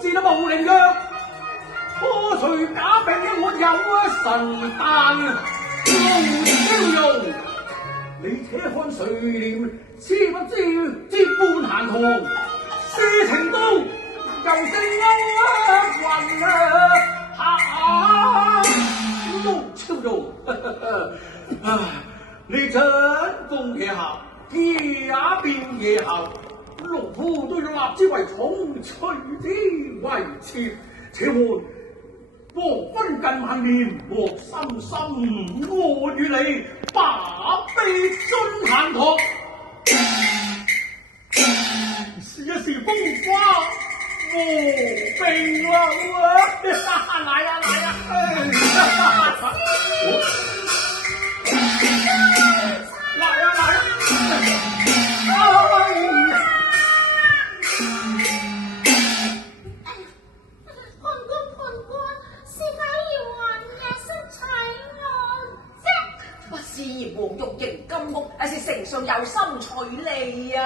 知都冇靈藥，破除假病嘅我有神丹路超用。你且看誰念，知不知接半閒堂，事情都又勝歐運陸超用，你真風騎下，也變野後，農夫都要立之為重，隨之為切。且看黃昏近晚年，莫深深我與你把臂進閒堂，試一試風花和並流啊！來呀來呀！來呀來呀！黃玉營金屋，還是丞相有心取利啊！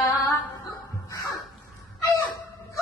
哎呀，好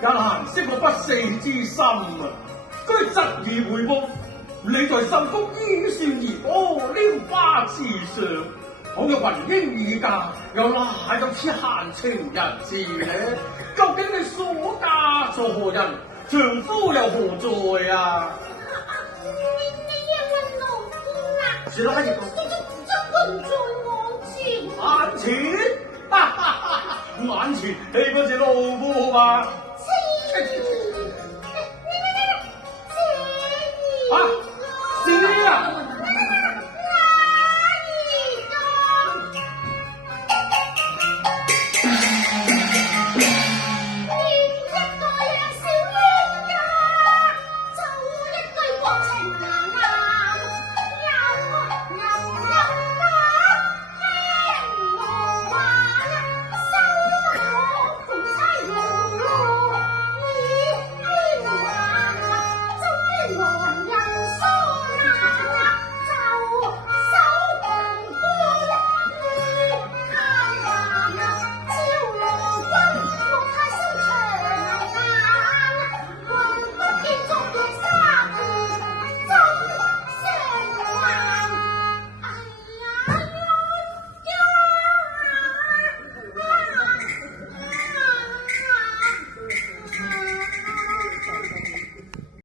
也難釋我不死之心啊！居侄兒回報，你在秀福依算而歌拈花池上，倘若雲英已嫁，又哪有此閒情逸致呢？究竟你所嫁作何人？丈夫又何在啊？你要問農夫啊？是哪一個？真在我前。眼前？哈哈哈！眼前豈不是農夫嗎？啊！是啊！連一個小冤家，就一句國情啊！